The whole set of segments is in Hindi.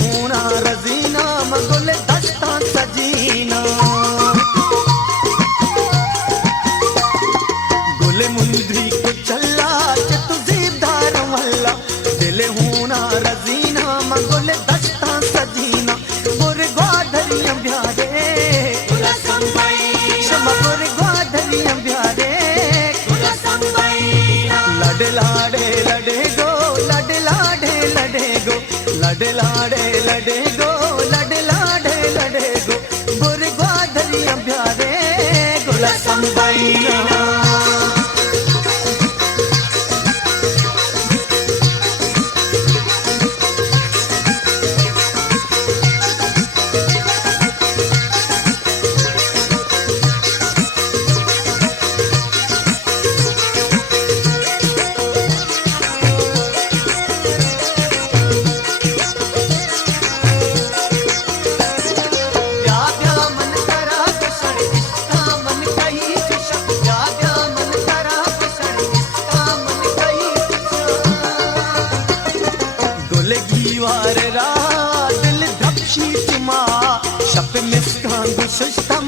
होना रजीना मगोले दस्ता सजीना गोले मुंद्री को चला चे तुझी धार मल्ला दिल होना रजीना मगोले दस्ता सजीना गोरे ग्वाधरिया ब्यारे शमा गोरे ग्वाधरिया ब्यारे लड़े लाड़े लड़े गो लड़े लाड़े लड़े गो लड़े लाड़े लड़े गो लड़े लाड़े लड़े गो गोरे ग्वाधरिया ब्यारे गोला संबैना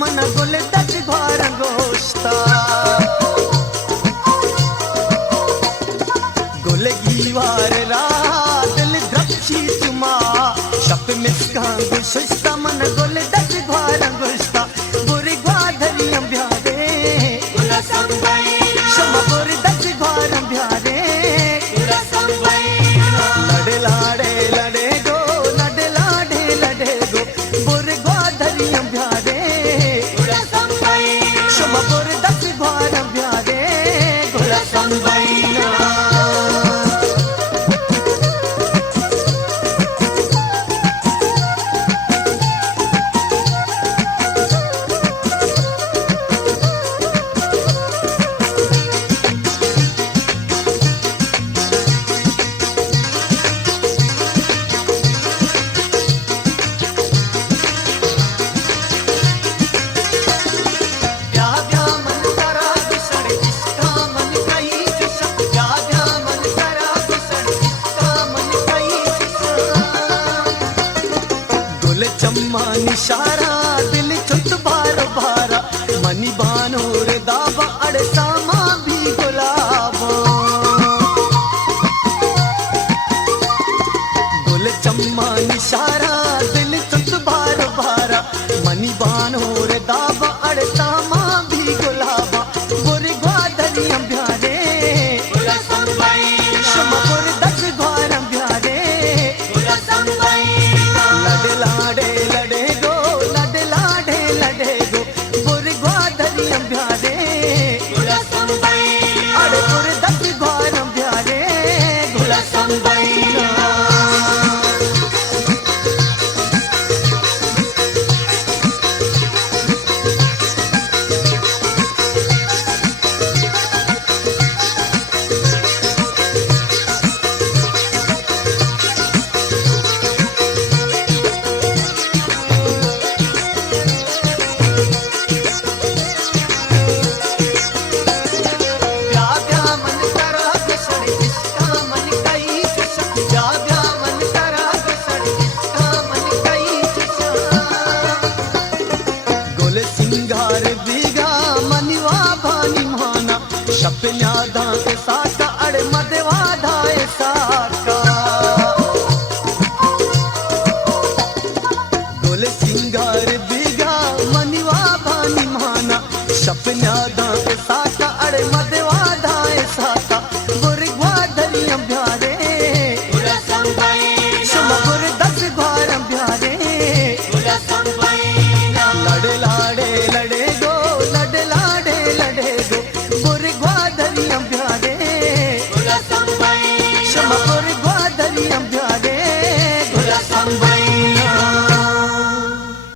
मन गोले दच घार गोश्ता गोले गीवार रा दिल द्रक्षी तुमा शप मिसका गुशस्ता मन गोले दच घार गोश्ता गोरे ग्वाधरिया ब्यारे गोला संबैना शमा गोरे दच घार ब्यारे गोला संबैना लड़े लाड़े लड़े गो लड़े लाड़े लड़े गो गोरे ग्वाधरिया ब्यारे गोरे दस घार ब्यारे गोला संबैना चम्मा निशारा दिल चुत बार बारा मनी बानो रे दाबा अड़सा मां भी गुलाबो गुल चम्मा निशारा दिल चुत बार बारा मनी बानो रे दाबा अड़सा मां भी गुलाबा गोरे ग्वाधरिया ब्यारे गोला संबैना शमा गोरे दस घार ब्यारे गोला संबैना लड़े लाड़े लड़े गो लड़े लाड़े लड़े गो गोरे ग्वाधरिया ब्यारे गोला संबैना अरे गोरे दस घार ब्यारे गोला संबैना सिंगार दीगा मनिवा भानी माना शप न्यादा के साथ